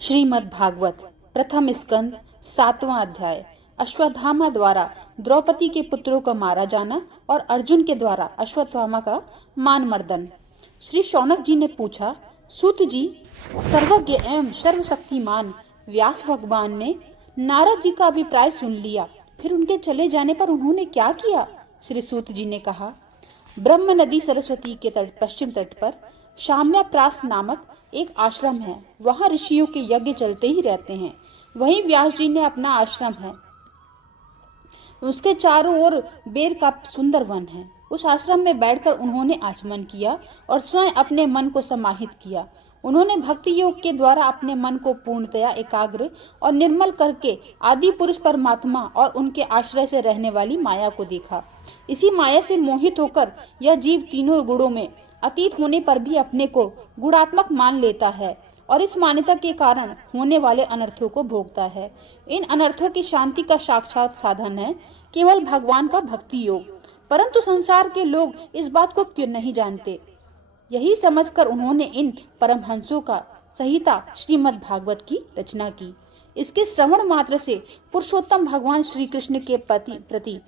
श्रीमद् भागवत प्रथम स्कंद 7वां अध्याय। अश्वत्थामा द्वारा द्रौपदी के पुत्रों का मारा जाना और अर्जुन के द्वारा अश्वत्थामा का मान मर्दन। श्री शौनक जी ने पूछा, सूत जी, सर्वज्ञ एवं सर्वशक्तिमान व्यास भगवान ने नारद जी का अभिप्राय सुन लिया, फिर उनके चले जाने पर उन्होंने क्या किया? श्री सूत जी ने कहा, ब्रह्म नदी सरस्वती के पश्चिम तट पर शाम्याप्रास नामक एक आश्रम है। वहाँ ऋषियों के यज्ञ चलते ही रहते हैं। वहीं व्यास जी ने अपना आश्रम है। उसके चारों ओर बेर का सुंदर वन है। उस आश्रम में बैठकर उन्होंने आचमन किया और स्वयं अपने मन को समाहित किया। उन्होंने भक्ति योग के द्वारा अपने मन को पूर्णतया एकाग्र और निर्मल करके आदि पुरुष परमात्मा और उनके आश्रय से रहने वाली माया को देखा। इसी माया से मोहित होकर यह जीव तीनों गुणों में अतीत होने पर भी अपने को गुणात्मक मान लेता है और इस मान्यता के कारण होने वाले अनर्थों को भोगता है। इन अनर्थों की शांति का साक्षात साधन है केवल भगवान का भक्ति योग। परंतु संसार के लोग इस बात को क्यों नहीं जानते? यही समझकर उन्होंने इन परमहंसों का संहिता श्रीमद् भागवत की रचना की। इसके श्रवण मात्र से पुरुषोत्तम भगवान श्री कृष्ण के प्रति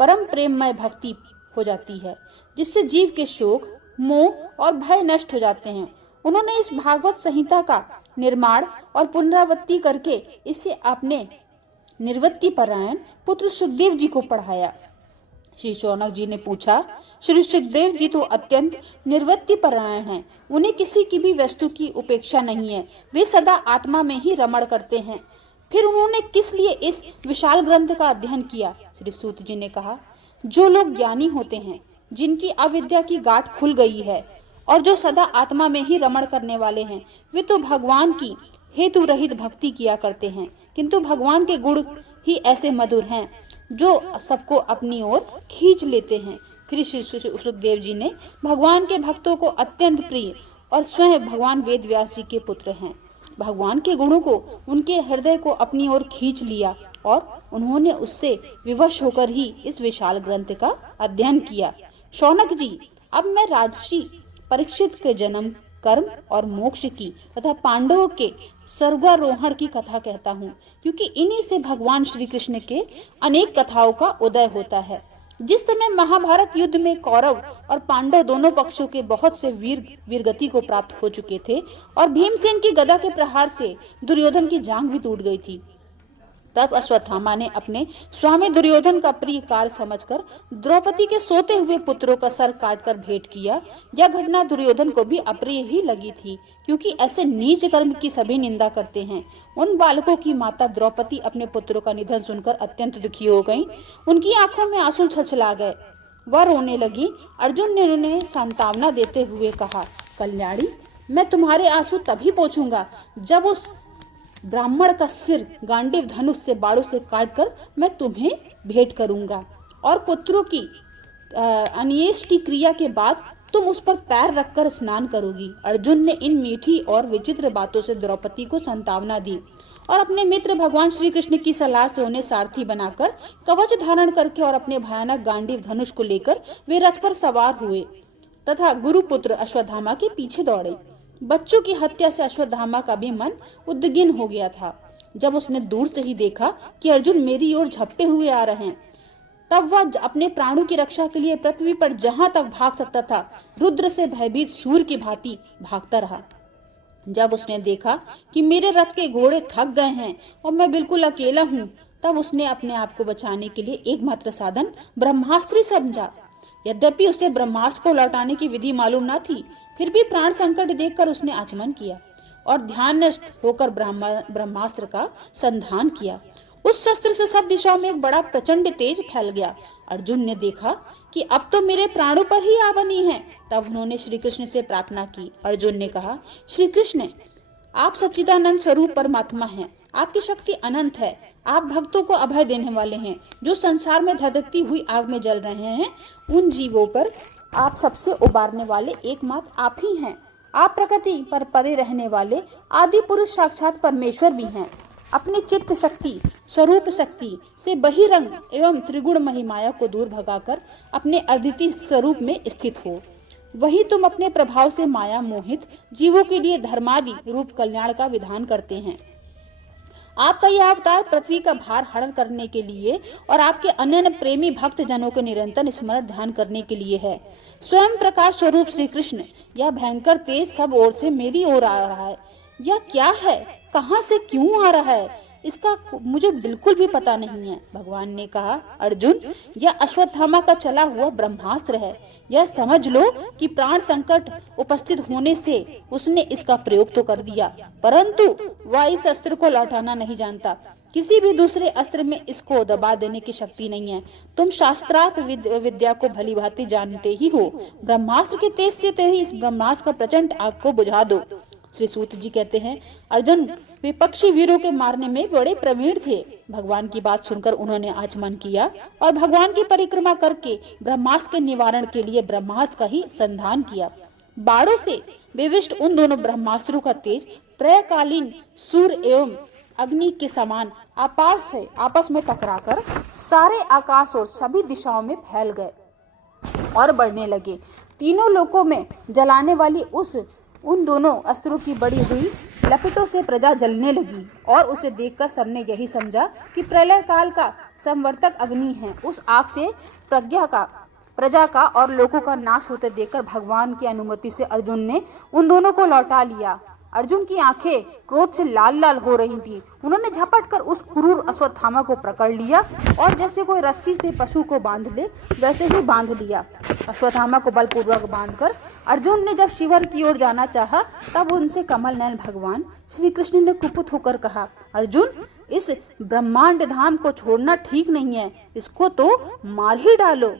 परम प्रेममय भक्ति हो जाती है, जिससे जीव के शोक, मोह और भय नष्ट हो जाते हैं। उन्होंने इस भागवत संहिता का निर्माण और पुनरावृत्ति करके इसे अपने निर्वृत्ति परायण पुत्र सुखदेव जी को पढ़ाया। श्री शौनक जी ने पूछा, श्री सुखदेव जी तो अत्यंत निर्वृत्ति परायण हैं। उन्हें किसी की भी वस्तु की उपेक्षा नहीं है। वे सदा आत्मा में ही रमण करते हैं। फिर उन्होंने किस लिए इस विशाल ग्रंथ का अध्ययन किया? श्री सूत जी ने कहा, जो लोग ज्ञानी होते हैं, जिनकी अविद्या की गांठ खुल गई है और जो सदा आत्मा में ही रमण करने वाले हैं, वे तो भगवान की हेतु रहित भक्ति किया करते हैं। किंतु भगवान के गुण ही ऐसे मधुर हैं जो सबको अपनी ओर खींच लेते हैं। फिर श्री सुखदेव जी ने भगवान के भक्तों को अत्यंत प्रिय और स्वयं भगवान वेद व्यास जी के पुत्र हैं। भगवान के गुणों को उनके हृदय को अपनी ओर खींच लिया और उन्होंने उससे विवश होकर ही इस विशाल ग्रंथ का अध्ययन किया। शौनक जी, अब मैं राजर्षि परीक्षित के जन्म, कर्म और मोक्ष की तथा पांडवों के स्वर्गारोहण की कथा कहता हूँ, क्योंकि इन्हीं से भगवान श्री कृष्ण के अनेक कथाओं का उदय होता है। जिस समय महाभारत युद्ध में कौरव और पांडव दोनों पक्षों के बहुत से वीरगति को प्राप्त हो चुके थे और भीमसेन की गदा के प्रहार से दुर्योधन की जांघ भी टूट गई थी, तब अश्वत्थामा ने अपने स्वामी दुर्योधन का प्रिय कार्य समझकर द्रौपदी के सोते हुए पुत्रों का सर काटकर भेंट किया। यह घटना दुर्योधन को भी अप्रिय ही लगी थी, क्योंकि ऐसे नीच कर्म की सभी निंदा करते हैं। उन बालकों की माता द्रौपदी अपने पुत्रों का निधन सुनकर अत्यंत दुखी हो गयी। उनकी आंखों में आंसू छलछला गए। वह रोने लगी। अर्जुन ने उन्हें सांत्वना देते हुए कहा, कल्याणी, मैं तुम्हारे आंसू तभी पोंछूंगा जब उस ब्राह्मण का सिर गांडीव धनुष से बाणों से काटकर मैं तुम्हें भेंट करूंगा और पुत्रों की अन्येष्टि क्रिया के बाद तुम उस पर पैर रखकर स्नान करोगी। अर्जुन ने इन मीठी और विचित्र बातों से द्रौपदी को सांत्वना दी और अपने मित्र भगवान श्री कृष्ण की सलाह से उन्हें सारथी बनाकर कवच धारण करके और अपने भयानक गांडीव धनुष को लेकर वे रथ पर सवार हुए तथा गुरुपुत्र अश्वत्थामा के पीछे दौड़े। बच्चों की हत्या से अश्वत्थामा का भी मन उद्विग्न हो गया था। जब उसने दूर से ही देखा कि अर्जुन मेरी ओर झपटे हुए आ रहे हैं, तब वह अपने प्राणों की रक्षा के लिए पृथ्वी पर जहां तक भाग सकता था रुद्र से भयभीत सूर्य की भांति भागता रहा। जब उसने देखा कि मेरे रथ के घोड़े थक गए हैं और मैं बिल्कुल अकेला हूँ, तब उसने अपने आप को बचाने के लिए एकमात्र साधन ब्रह्मास्त्र समझा। यद्यपि उसे ब्रह्मास्त्र को लौटाने की विधि मालूम न थी, फिर भी प्राण संकट देखकर उसने आचमन किया और ध्यानस्थ होकर ब्रह्मास्त्र का संधान किया। उस शस्त्र से सब दिशाओं में एक बड़ा प्रचंड तेज फैल गया। अर्जुन ने देखा कि अब तो मेरे प्राणों पर ही आ बनी है। तब उन्होंने श्री कृष्ण से प्रार्थना की। अर्जुन ने कहा, श्री कृष्ण, आप सच्चिदानंद स्वरूप परमात्मा हैं। आपकी शक्ति अनंत है। आप भक्तों को अभय देने वाले हैं। जो संसार में धधकती हुई आग में जल रहे हैं, उन जीवों पर आप सबसे उबारने वाले एकमात्र आप ही हैं। आप प्रकृति पर परे रहने वाले आदि पुरुष साक्षात परमेश्वर भी हैं। अपनी चित्त शक्ति, स्वरूप शक्ति से बहिरंग एवं त्रिगुण महिमाया को दूर भगाकर अपने अद्वितीय स्वरूप में स्थित हो। वही तुम अपने प्रभाव से माया मोहित जीवों के लिए धर्मादि रूप कल्याण का विधान करते हैं। आपका यह अवतार पृथ्वी का भार हरण करने के लिए और आपके अन्य प्रेमी भक्त जनों के निरंतर स्मरण ध्यान करने के लिए है। स्वयं प्रकाश स्वरूप श्री कृष्ण, यह भयंकर तेज सब ओर से मेरी ओर आ रहा है। यह क्या है, कहां से क्यों आ रहा है, इसका मुझे बिल्कुल भी पता नहीं है। भगवान ने कहा, अर्जुन, यह अश्वत्थामा का चला हुआ ब्रह्मास्त्र है। यह समझ लो कि प्राण संकट उपस्थित होने से उसने इसका प्रयोग तो कर दिया, परंतु वह इस अस्त्र को लौटाना नहीं जानता। किसी भी दूसरे अस्त्र में इसको दबा देने की शक्ति नहीं है। तुम शास्त्रार्थ विद्या को भली भांति जानते ही हो। ब्रह्मास्त्र के तेज से तेज इस ब्रह्मास्त्र का प्रचंड आग को बुझा दो। श्री सूत जी कहते हैं, अर्जुन विपक्षी वीरों के मारने में बड़े प्रवीण थे। भगवान की बात सुनकर उन्होंने आचमन किया और भगवान की परिक्रमा करके ब्रह्मास्त्र के निवारण के लिए ब्रह्मास्त्र का ही संधान किया। बाणों से विविष्ट उन दोनों ब्रह्मास्त्रों का तेज प्रलयकालीन सूर्य एवं अग्नि के समान अपार से आपस में टकराकर सारे आकाश और सभी दिशाओं में फैल गए और बढ़ने लगे। तीनों लोकों में जलाने वाली उन दोनों अस्त्रों की बड़ी हुई लपटों से प्रजा जलने लगी और उसे देखकर सबने यही समझा कि प्रलय काल का संवर्तक अग्नि है। उस आग से प्रजा का और लोगों का नाश होते देखकर भगवान की अनुमति से अर्जुन ने उन दोनों को लौटा लिया। अर्जुन की आंखें क्रोध से लाल लाल हो रही थी। उन्होंने झपट कर उस क्रूर अश्वत्थामा को पकड़ लिया और जैसे कोई रस्सी से पशु को बांध ले वैसे ही बांध लिया। अश्वत्थामा को बलपूर्वक बांधकर अर्जुन ने जब शिविर की ओर जाना चाहा, तब उनसे कमल नयन भगवान श्री कृष्ण ने कुपित होकर कहा, अर्जुन, इस ब्रह्मांड धाम को छोड़ना ठीक नहीं है, इसको तो मार ही डालो।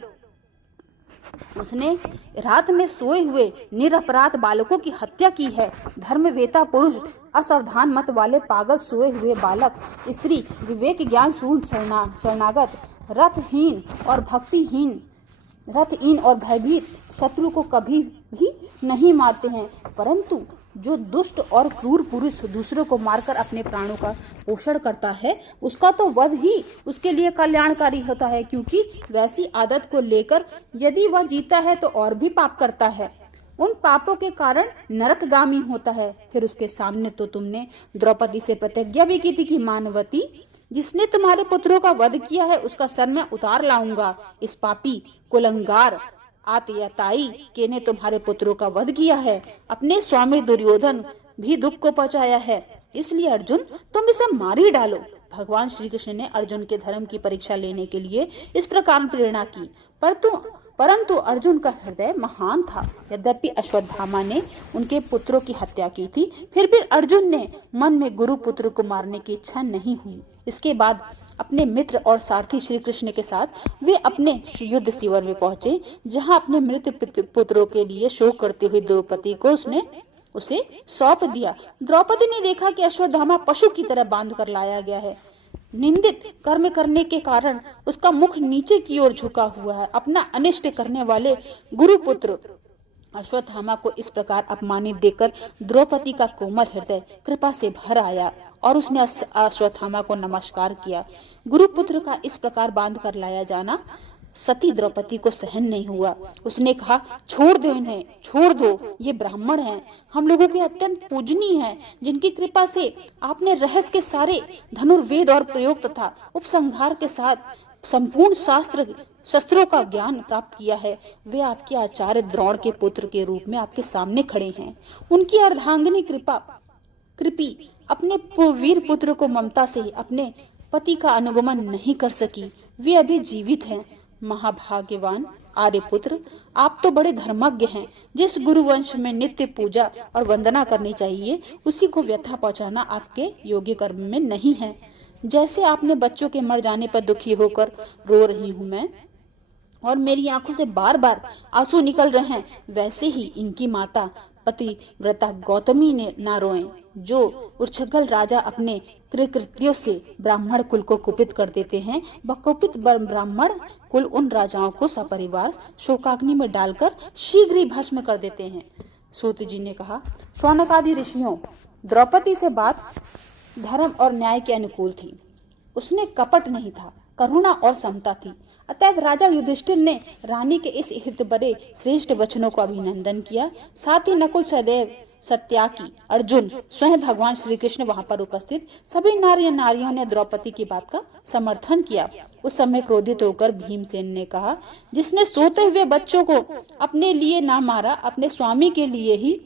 उसने रात में सोए हुए निरपराध बालकों की हत्या की है। धर्मवेता पुरुष, असावधान मत वाले पागल सोए हुए बालक, स्त्री, विवेक ज्ञान शून्य शरणागत, रथहीन और भयभीत शत्रु को कभी भी नहीं मारते हैं, परंतु जो दुष्ट और क्रूर पुरुष दूसरों को मारकर अपने प्राणों का पोषण करता है, उसका तो वध ही उसके लिए कल्याणकारी होता है, क्योंकि वैसी आदत को लेकर यदि वह जीता है तो और भी पाप करता है, उन पापों के कारण नरकगामी होता है। फिर उसके सामने तो तुमने द्रौपदी से प्रतिज्ञा भी की थी कि मानवती, जिसने तुम्हारे पुत्रों का वध किया है उसका सर मैं उतार लाऊंगा। इस पापी कुलंगार आतताई के ने तुम्हारे पुत्रों का वध किया है, अपने स्वामी दुर्योधन भी दुख को पहुंचाया है, इसलिए अर्जुन तुम इसे मार ही डालो। भगवान श्री कृष्ण ने अर्जुन के धर्म की परीक्षा लेने के लिए इस प्रकार प्रेरणा की, परंतु अर्जुन का हृदय महान था। यद्यपि अश्वत्थामा ने उनके पुत्रों की हत्या की थी, फिर भी अर्जुन ने मन में गुरु पुत्र को मारने की इच्छा नहीं हुई। इसके बाद अपने मित्र और सारथी श्री कृष्ण के साथ वे अपने युद्ध शिविर में पहुंचे, जहां अपने मृत पुत्रों के लिए शोक करते हुए द्रौपदी को उसे सौंप दिया। द्रौपदी ने देखा कि अश्वत्थामा पशु की तरह बांध कर लाया गया है। निंदित कर्म करने के कारण उसका मुख नीचे की ओर झुका हुआ है। अपना अनिष्ट करने वाले गुरुपुत्र अश्वत्थामा को इस प्रकार अपमानित देखकर द्रौपदी का कोमल हृदय कृपा से भर आया और उसने अश्वत्थामा को नमस्कार किया। गुरुपुत्र का इस प्रकार बांध कर लाया जाना सती द्रौपदी को सहन नहीं हुआ। उसने कहा, छोड़ दो इन्हें, छोड़ दो, ये ब्राह्मण हैं, हम लोगों के अत्यंत पूजनीय हैं, जिनकी कृपा से आपने रहस्य के सारे धनुर्वेद और प्रयोग तथा उपसंहार के साथ संपूर्ण शस्त्रों का ज्ञान प्राप्त किया है। वे आपके आचार्य द्रोण के पुत्र के रूप में आपके सामने खड़े हैं। उनकी अर्धांगिनी कृपी अपने वीर पुत्र को ममता से अपने पति का अनुगमन नहीं कर सकी। वे अभी जीवित हैं। महाभाग्यवान आर्यपुत्र, आप तो बड़े धर्मज्ञ हैं। जिस गुरु वंश में नित्य पूजा और वंदना करनी चाहिए, उसी को व्यथा पहुंचाना आपके योग्य कर्म में नहीं है। जैसे आपने बच्चों के मर जाने पर दुखी होकर रो रही हूं मैं और मेरी आंखों से बार बार आंसू निकल रहे हैं, वैसे ही इनकी माता पतिव्रता गौतमी ने ना रोएं। जो उर्छगल राजा अपने कृत्यों से ब्राह्मण कुल को कुपित कर देते हैं, वह कुपित ब्राह्मण कुल उन राजाओं को सपरिवार शोकाग्नि में डालकर शीघ्र ही भस्म कर देते हैं। सूत जी ने कहा, शौनक आदि ऋषियों, द्रौपदी से बात धर्म और न्याय के अनुकूल थी। उसने कपट नहीं था, करुणा और समता थी। अतएव राजा युधिष्ठिर ने रानी के इस हित बड़े श्रेष्ठ वचनों को अभिनंदन किया। साथ ही नकुल, सहदेव, सत्याकी, अर्जुन, स्वयं भगवान श्री कृष्ण वहां पर उपस्थित सभी नारियों ने द्रौपदी की बात का समर्थन किया। उस समय क्रोधित होकर भीमसेन ने कहा, जिसने सोते हुए बच्चों को अपने लिए ना मारा, अपने स्वामी के लिए ही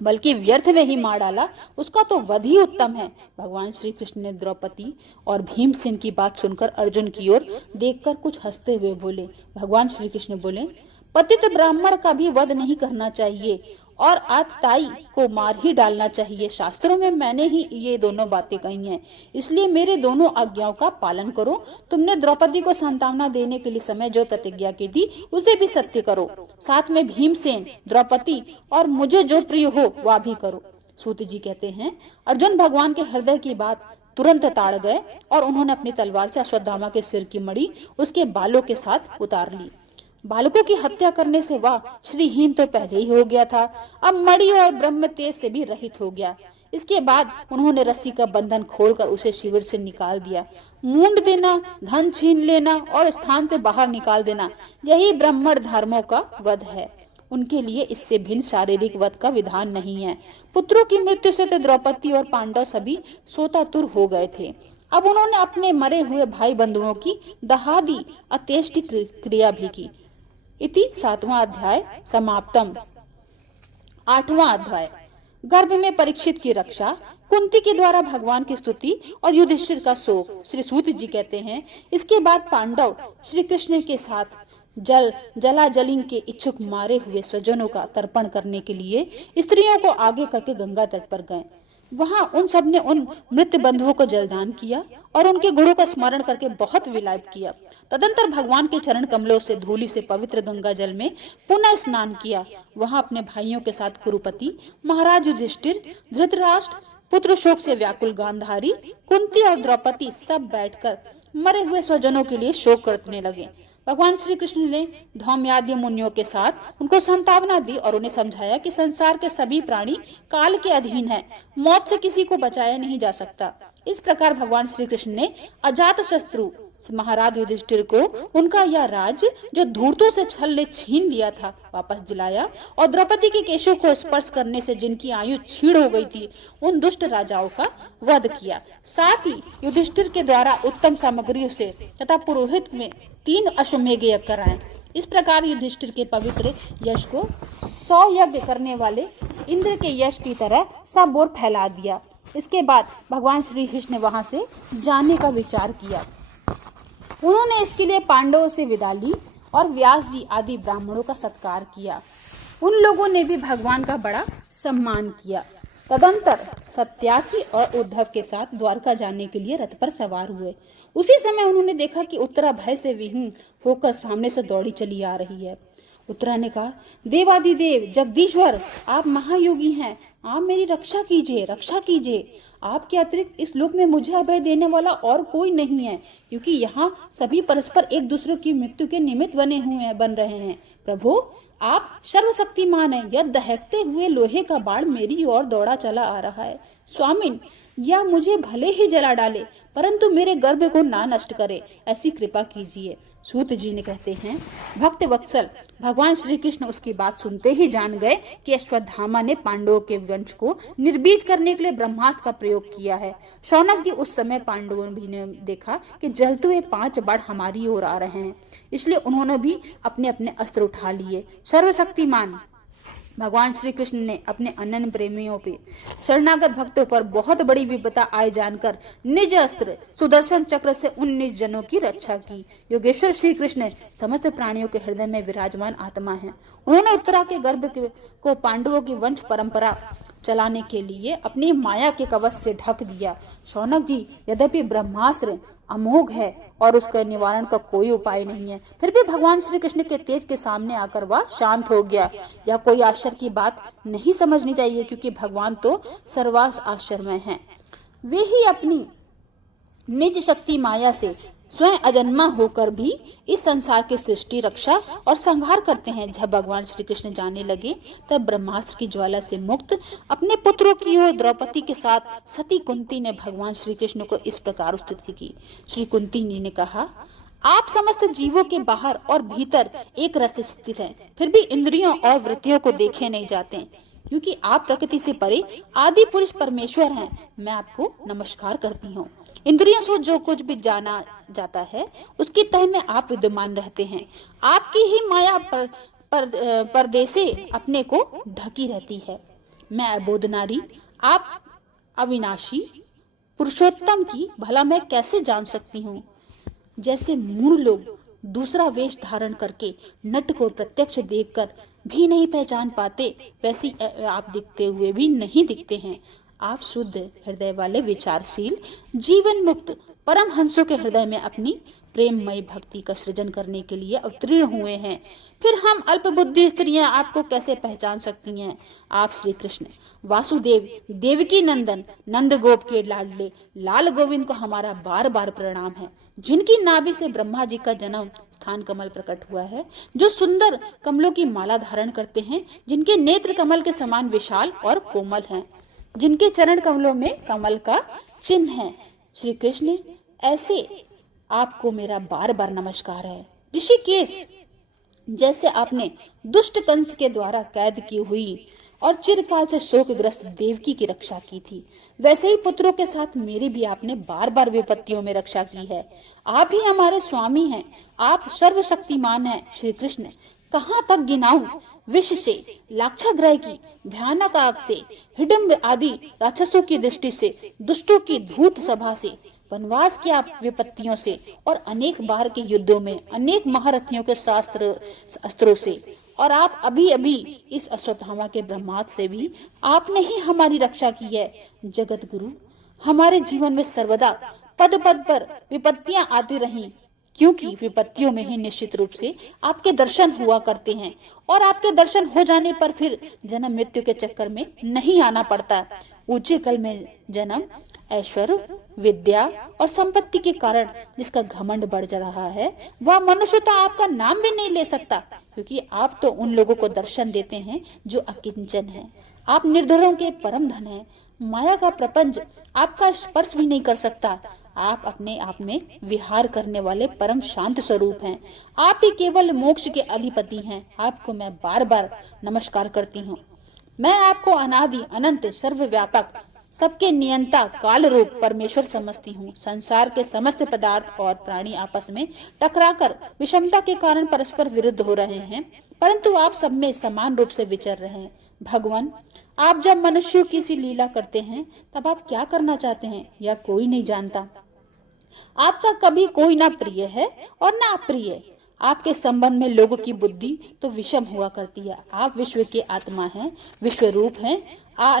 बल्कि व्यर्थ में ही मार डाला, उसका तो वध ही उत्तम है। भगवान श्री कृष्ण ने द्रौपदी और भीमसेन की बात सुनकर अर्जुन की ओर देखकर कुछ हंसते हुए बोले। भगवान श्री कृष्ण बोले, पतित ब्राह्मण का भी वध नहीं करना चाहिए और आतताई को मार ही डालना चाहिए। शास्त्रों में मैंने ही ये दोनों बातें कही हैं, इसलिए मेरे दोनों आज्ञाओं का पालन करो। तुमने द्रौपदी को सांत्वना देने के लिए समय जो प्रतिज्ञा की थी उसे भी सत्य करो। साथ में भीमसेन, द्रौपदी और मुझे जो प्रिय हो वह भी करो। सूत जी कहते हैं, अर्जुन भगवान के हृदय की बात तुरंत ताड़ गए और उन्होंने अपनी तलवार से अश्वत्थामा के सिर की मणि उसके बालों के साथ उतार ली। बालकों की हत्या करने से वह श्रीहीन तो पहले ही हो गया था, अब मणि और ब्रह्म तेज से भी रहित हो गया। इसके बाद उन्होंने रस्सी का बंधन खोलकर उसे शिविर से निकाल दिया। मूंड देना, धन छीन लेना और स्थान से बाहर निकाल देना, यही ब्राह्मण धर्मों का वध है। उनके लिए इससे भिन्न शारीरिक वध का विधान नहीं है। पुत्रों की मृत्यु से तो द्रौपदी और पांडव सभी सोतातुर हो गए थे। अब उन्होंने अपने मरे हुए भाई बंधुओं की दहादी अत्येष्टि क्रिया भी की। इति 7वां अध्याय समाप्तम। 8वां अध्याय गर्भ में परीक्षित की रक्षा, कुंती के द्वारा भगवान की स्तुति और युधिष्ठिर का शोक। श्री सूत जी कहते हैं, इसके बाद पांडव श्री कृष्ण के साथ जलाजलिंग के इच्छुक मारे हुए स्वजनों का तर्पण करने के लिए स्त्रियों को आगे करके गंगा तट पर गए। वहां उन सब ने उन मृत बंधुओं को जलदान किया और उनके गुणों का स्मरण करके बहुत विलाप किया। तदंतर भगवान के चरण कमलों से धूलि से पवित्र गंगा जल में पुनः स्नान किया। वहां अपने भाइयों के साथ कुरुपति, महाराज युधिष्ठिर, धृतराष्ट्र, पुत्र शोक से व्याकुल गांधारी, कुंती और द्रौपदी सब बैठकर मरे हुए स्वजनों के लिए शोक करने लगे। भगवान श्री कृष्ण ने धौम्यादि मुनियों के साथ उनको सांत्वना दी और उन्हें समझाया कि संसार के सभी प्राणी काल के अधीन हैं, मौत से किसी को बचाया नहीं जा सकता। इस प्रकार भगवान श्री कृष्ण ने अजात शत्रु महाराज युधिष्ठिर को उनका यह राज्य जो धूर्तों से छल ने छीन लिया था वापस दिलाया और द्रौपदी के केशों को स्पर्श करने से जिनकी आयु छीड़ हो गई थी उन दुष्ट राजाओं का वध किया। साथ ही युधिष्ठिर के द्वारा उत्तम सामग्रियों से तथा पुरोहित में 3 अश्वमेध यज्ञ कराए। इस प्रकार युधिष्ठिर के पवित्र यश को 100 यज्ञ करने वाले इंद्र के यश की तरह सब ओर फैला दिया। इसके बाद भगवान श्री कृष्ण ने वहां से जाने का विचार किया। उन्होंने इसके लिए पांडवों से विदा ली और व्यास जी आदि ब्राह्मणों का सत्कार किया। उन लोगों ने भी भगवान का बड़ा सम्मान किया। तदंतर सत्याकी और उद्धव के साथ द्वारका जाने के लिए रथ पर सवार हुए। उसी समय उन्होंने देखा कि उत्तरा भय से विहीन होकर सामने से दौड़ी चली आ रही है। उत्तरा ने कहा, देवादिदेव जगदीश्वर, आप महायोगी हैं, आप मेरी रक्षा कीजिए, रक्षा कीजिए। आपके अतिरिक्त इस लोक में मुझे अभय देने वाला और कोई नहीं है, क्योंकि यहाँ सभी परस्पर एक दूसरे की मृत्यु के निमित्त बन रहे हैं। प्रभु, आप सर्वशक्तिमान हैं। यह दहकते हुए लोहे का बाण मेरी ओर दौड़ा चला आ रहा है। स्वामिन, या मुझे भले ही जला डाले, परंतु मेरे गर्भ को ना नष्ट करे, ऐसी कृपा कीजिए। सूत जी ने कहते हैं, भक्त वत्सल भगवान श्री कृष्ण उसकी बात सुनते ही जान गए कि अश्वत्थामा ने पांडवों के वंश को निर्बीज करने के लिए ब्रह्मास्त्र का प्रयोग किया है। शौनक जी उस समय पांडवों भी ने देखा कि जलते हुए 5 बाण हमारी ओर आ रहे हैं, इसलिए उन्होंने भी अपने अपने अस्त्र उठा लिए। सर्वशक्तिमान भगवान श्री कृष्ण ने अपने अनन्य प्रेमियों पे शरणागत भक्तों पर बहुत बड़ी विपदा आए जानकर निज अस्त्र सुदर्शन चक्र से उन निज जनों की रक्षा की। योगेश्वर श्री कृष्ण समस्त प्राणियों के हृदय में विराजमान आत्मा है। उन्होंने उत्तरा के गर्भ को पांडवों की वंश परंपरा चलाने के लिए अपनी माया के कवच से ढक दिया। शौनक जी, यद्यपि ब्रह्मास्त्र अमोघ है और उसके निवारण का कोई उपाय नहीं है, फिर भी भगवान श्री कृष्ण के तेज के सामने आकर वह शांत हो गया। यह कोई आश्चर्य की बात नहीं समझनी चाहिए, क्योंकि भगवान तो सर्वास आश्चर्यमय हैं। वे ही अपनी निज शक्ति माया से स्वयं अजन्मा होकर भी इस संसार की सृष्टि, रक्षा और संहार करते हैं। जब भगवान श्री कृष्ण जाने लगे तब ब्रह्मास्त्र की ज्वाला से मुक्त अपने पुत्रों की ओर द्रौपदी के साथ सती कुंती ने भगवान श्री कृष्ण को इस प्रकार स्तुति की। श्री कुंती जी ने कहा, आप समस्त जीवों के बाहर और भीतर एक रस स्थित हैं, फिर भी इंद्रियों और वृत्तियों को देखे नहीं जाते, क्योंकि आप प्रकृति से परे आदि पुरुष परमेश्वर हैं। मैं आपको नमस्कार करती हूँ। इंद्रियों से जो कुछ भी जाना जाता है उसकी तह में आप विद्यमान रहते हैं। आपकी ही माया पर्दे से अपने को ढकी रहती है। मैं अबोध नारी, आप अविनाशी पुरुषोत्तम की भला मैं कैसे जान सकती हूँ। जैसे मूढ़ लोग दूसरा वेश धारण करके नट को प्रत्यक्ष देखकर भी नहीं पहचान पाते, वैसी आप दिखते हुए भी नहीं दिखते हैं। आप शुद्ध हृदय वाले विचारशील जीवन मुक्त परम हंसों के हृदय में अपनी प्रेममय भक्ति का सृजन करने के लिए अवतीर्ण हुए हैं। फिर हम अल्प बुद्धि स्त्रियां आपको कैसे पहचान सकती हैं। आप श्री कृष्ण वासुदेव देवकी नंदन नंद गोप के लाडले लाल गोविंद को हमारा बार बार प्रणाम है, जिनकी नाभि से ब्रह्मा जी का जन्म स्थान कमल प्रकट हुआ है, जो सुंदर कमलों की माला धारण करते हैं, जिनके नेत्र कमल के समान विशाल और कोमल हैं, जिनके चरण कमलों में कमल का चिन्ह है। श्री कृष्ण, ऐसे आपको मेरा बार बार नमस्कार है। ऋषिकेश, जैसे आपने दुष्ट कंस के द्वारा कैद की हुई और चिरकाल से शोकग्रस्त देवकी की रक्षा की थी, वैसे ही पुत्रों के साथ मेरी भी आपने बार बार विपत्तियों में रक्षा की है। आप ही हमारे स्वामी हैं, आप सर्वशक्तिमान हैं। श्री कृष्ण, कहाँ तक गिनाऊं, विष से, लाक्षागृह की भयानक आग से, हिडम्ब आदि राक्षसों की दृष्टि से, दुष्टों की धूत सभा से, वनवास की आप विपत्तियों से और अनेक बार के युद्धों में अनेक महारथियों के अस्त्रों से, और आप अभी अभी इस अश्वत्थामा के ब्रह्मास्त्र से भी आपने ही हमारी रक्षा की है। जगत गुरु, हमारे जीवन में सर्वदा पद पद पर विपत्तियां आती रहीं, क्योंकि विपत्तियों में ही निश्चित रूप से आपके दर्शन हुआ करते हैं, और आपके दर्शन हो जाने पर फिर जन्म मृत्यु के चक्कर में नहीं आना पड़ता। ऊंचे कल में जन्म, ऐश्वर्य, विद्या और संपत्ति के कारण जिसका घमंड बढ़ जा रहा है, वह मनुष्य तो आपका नाम भी नहीं ले सकता, क्योंकि आप तो उन लोगों को दर्शन देते हैं जो अकिंचन हैं। आप निर्धनों के परम धन हैं। माया का प्रपंच आपका स्पर्श भी नहीं कर सकता। आप अपने आप में विहार करने वाले परम शांत स्वरूप हैं। आप ही केवल मोक्ष के अधिपति हैं। आपको मैं बार बार नमस्कार करती हूँ। मैं आपको अनादि अनंत सर्वव्यापक सबके नियंता काल रूप परमेश्वर समझती हूँ। संसार के समस्त पदार्थ और प्राणी आपस में टकराकर विषमता के कारण परस्पर विरुद्ध हो रहे हैं, परंतु आप सब में समान रूप से विचर रहे हैं। भगवान, आप जब मनुष्यों की सी लीला करते हैं तब आप क्या करना चाहते हैं यह कोई नहीं जानता। आपका कभी कोई ना प्रिय है और ना अप्रिय। आपके संबंध में लोगों की बुद्धि तो विषम हुआ करती है। आप विश्व के आत्मा हैं, विश्व रूप हैं।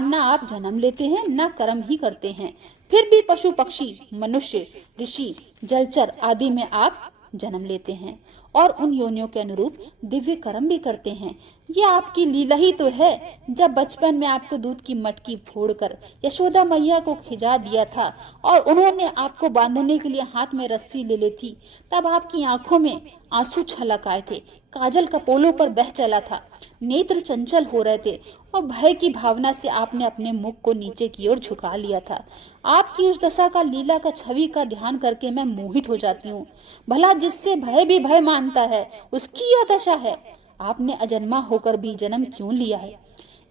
ना आप जन्म लेते हैं ना कर्म ही करते हैं, फिर भी पशु पक्षी मनुष्य ऋषि जलचर आदि में आप जन्म लेते हैं और उन योनियों के अनुरूप दिव्य कर्म भी करते हैं। ये आपकी लीला ही तो है। जब बचपन में आपको दूध की मटकी फोड़कर यशोदा मैया को खिजा दिया था और उन्होंने आपको बांधने के लिए हाथ में रस्सी ले ली थी, तब आपकी आंखों में आंसू छलक आए थे, काजल कपोलों पर बह चला था, नेत्र चंचल हो रहे थे और भय की भावना से आपने अपने मुख को नीचे की ओर झुका लिया था। आपकी उस दशा का, लीला का, छवि का ध्यान करके मैं मोहित हो जाती हूँ। भला जिससे भय भी भय मानता है उसकी यह दशा है। आपने अजन्मा होकर भी जन्म क्यों लिया है?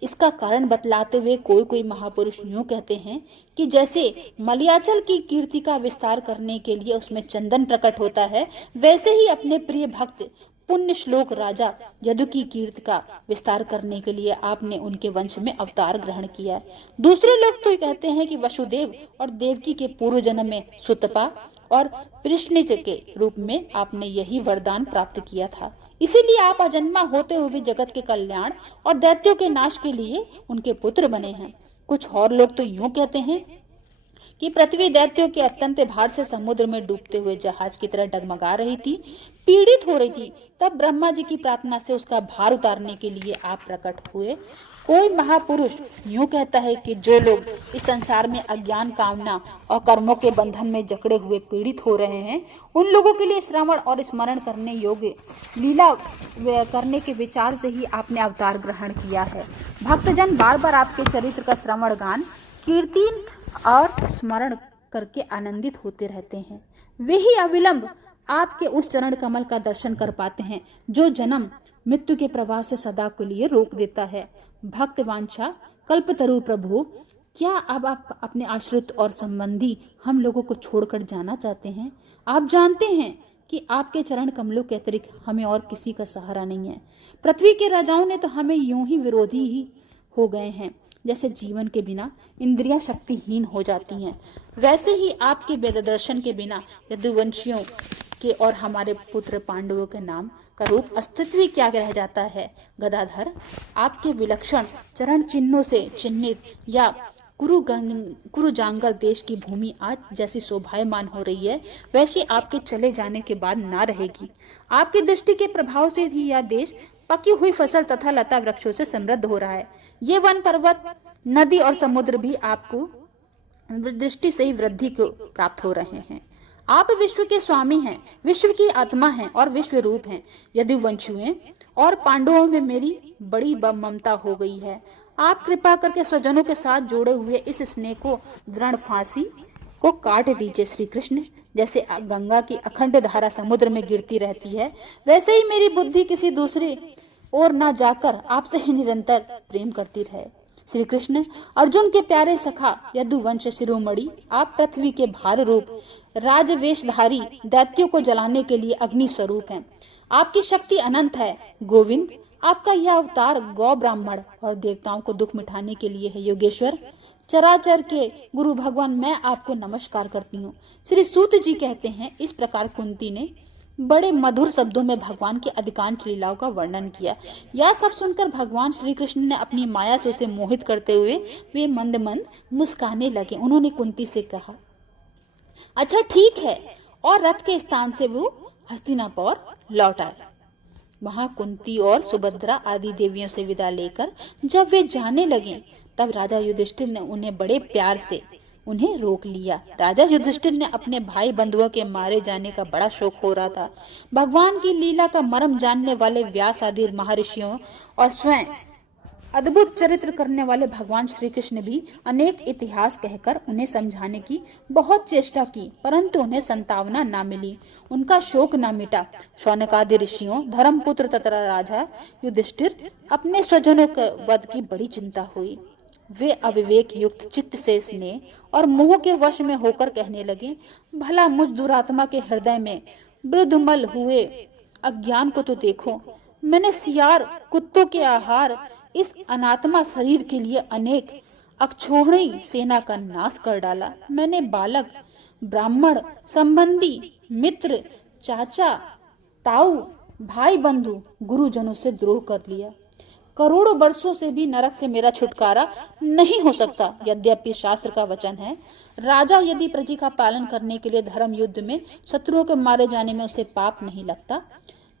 इसका कारण बतलाते हुए कोई महापुरुष यूं कहते हैं कि जैसे मलयाचल की कीर्ति का विस्तार करने के लिए उसमें चंदन प्रकट होता है, वैसे ही अपने प्रिय भक्त पुण्य श्लोक राजा यदु की कीर्ति का विस्तार करने के लिए आपने उनके वंश में अवतार ग्रहण किया। दूसरे लोग तो कहते हैं कि वसुदेव और देवकी के पूर्व जन्म में सुतपा और कृष्णिज के रूप में आपने यही वरदान प्राप्त किया था। इसीलिए आप अजन्मा होते हुए भी जगत के कल्याण और दैत्यों के नाश के लिए उनके पुत्र बने हैं। कुछ और लोग तो यूं कहते हैं कि पृथ्वी दैत्यों के अत्यंत भार से समुद्र में डूबते हुए जहाज की तरह डगमगा रही थी, पीड़ित हो रही थी। तब ब्रह्मा जी की प्रार्थना से उसका भार उतारने के लिए आप प्रकट हुए। कोई महापुरुष यूं कहता है कि जो लोग इस संसार में अज्ञान, कामना और कर्मों के बंधन में जकड़े हुए पीड़ित हो रहे हैं, उन लोगों के लिए श्रवण और स्मरण करने योग्य लीला करने के विचार से ही आपने अवतार ग्रहण किया है। भक्तजन बार बार आपके चरित्र का श्रवण, गान, कीर्तन और स्मरण करके आनंदित होते रहते हैं। वे ही अविलंब आपके उस चरण कमल का दर्शन कर पाते हैं जो जन्म मृत्यु के प्रवाह से सदा के लिए रोक देता है। भक्त वांछा कल्पतरु प्रभु, क्या अब आप अपने आश्रित और संबंधी हम लोगों को छोड़कर जाना चाहते हैं? आप जानते हैं कि आपके चरण कमलों के अतिरिक्त हमें और किसी का सहारा नहीं है। पृथ्वी के राजाओं ने तो हमें यूं ही विरोधी ही हो गए हैं। जैसे जीवन के बिना इंद्रियां शक्तिहीन हो जाती हैं, वैसे ही आपके वेद दर्शन के बिना यदुवंशियों के और हमारे पुत्र पांडवों के नाम का रूप अस्तित्व क्या रह जाता है। गदाधर, आपके विलक्षण चरण चिन्हों से चिन्हित या कुरुजांगल देश की भूमि आज जैसी शोभायमान हो रही है, वैसी आपके चले जाने के बाद ना रहेगी। आपकी दृष्टि के प्रभाव से ही यह देश पकी हुई फसल तथा लता वृक्षों से समृद्ध हो रहा है। ये वन पर्वत, नदी और समुद्र भी आपको दृष्टि से ही वृद्धि को प्राप्त हो रहे हैं। आप विश्व के स्वामी हैं, विश्व की आत्मा हैं और विश्व रूप हैं। यदुवंशियों और पांडवों में मेरी बड़ी ममता हो गई है। आप कृपा करके स्वजनों के साथ जोड़े हुए इस स्नेह को दृढ़ फांसी को काट दीजिए। श्री कृष्ण, जैसे गंगा की अखंड धारा समुद्र में गिरती रहती है, वैसे ही मेरी बुद्धि किसी दूसरे ओर न जाकर आपसे ही निरंतर प्रेम करती रहे। श्री कृष्ण, अर्जुन के प्यारे सखा यदुवंश शिरोमणि, आप पृथ्वी के भार रूप राजवेशधारी दैत्यों को जलाने के लिए अग्नि स्वरूप हैं। आपकी शक्ति अनंत है। गोविंद, आपका यह अवतार गौ ब्राह्मण और देवताओं को दुख मिटाने के लिए है। योगेश्वर, चराचर के गुरु भगवान, मैं आपको नमस्कार करती हूँ। श्री सूत जी कहते हैं, इस प्रकार कुंती ने बड़े मधुर शब्दों में भगवान की अधिकांश लीलाओं का वर्णन किया। यह सब सुनकर भगवान श्री कृष्ण ने अपनी माया से उसे मोहित करते हुए वे मंद मंद मुस्काने लगे। उन्होंने कुंती से कहा, अच्छा ठीक है, और रथ के स्थान से वो हस्तिनापुर लौट आए। वहां कुंती और सुभद्रा आदि देवियों से विदा लेकर जब वे जाने लगे, तब राजा युधिष्ठिर ने उन्हें बड़े प्यार से उन्हें रोक लिया। राजा युधिष्ठिर ने अपने भाई बंधुओं के मारे जाने का बड़ा शौक हो रहा था। भगवान की लीला का मर्म जानने वाले व्यास आदि महर्षियों और स्वयं अद्भुत चरित्र करने वाले भगवान श्री कृष्ण भी अनेक इतिहास कहकर उन्हें समझाने की बहुत चेष्टा की, परंतु उन्हें संतावना न मिली, उनका शोक न मिटा। शौनकादि ऋषियों, धर्मपुत्र तथा राजा युधिष्ठिर अपने स्वजनों के वध की बड़ी चिंता हुई। वे अविवेक युक्त चित्त से स्नेह और मोह के वश में होकर कहने लगे, भला मुझ दुरात्मा के हृदय में वृद्धमल हुए अज्ञान को तो देखो। मैंने सियार कुत्तों के आहार इस अनात्मा शरीर के लिए अनेक अक्षोहिणी सेना का नाश कर डाला। मैंने बालक, ब्राह्मण, संबंधी, मित्र, चाचा, ताऊ, भाई बंधु, गुरुजनों से द्रोह कर लिया। करोड़ों वर्षों से भी नरक से मेरा छुटकारा नहीं हो सकता। यद्यपि शास्त्र का वचन है, राजा यदि प्रजा का पालन करने के लिए धर्म युद्ध में शत्रुओं के मारे जाने में उसे पाप नहीं लगता,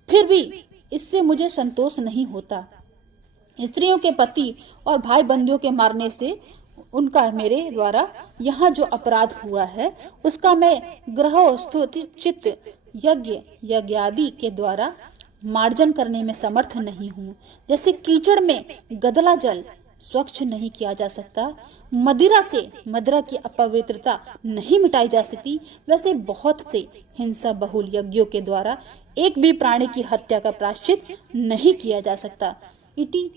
फिर भी इससे मुझे संतोष नहीं होता। स्त्रियों के पति और भाई बंधुओं के मारने से उनका मेरे द्वारा यहाँ जो अपराध हुआ है, उसका मैं ग्रह स्तुति चित्त यज्ञ यज्ञादि के द्वारा मार्जन करने में समर्थ नहीं हूँ। जैसे कीचड़ में गदला जल स्वच्छ नहीं किया जा सकता, मदिरा से मदिरा की अपवित्रता नहीं मिटाई जा सकती, वैसे बहुत से हिंसा बहुल यज्ञों के द्वारा एक भी प्राणी की हत्या का प्रायश्चित नहीं किया जा सकता। इति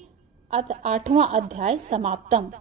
8वां अध्याय समाप्तम।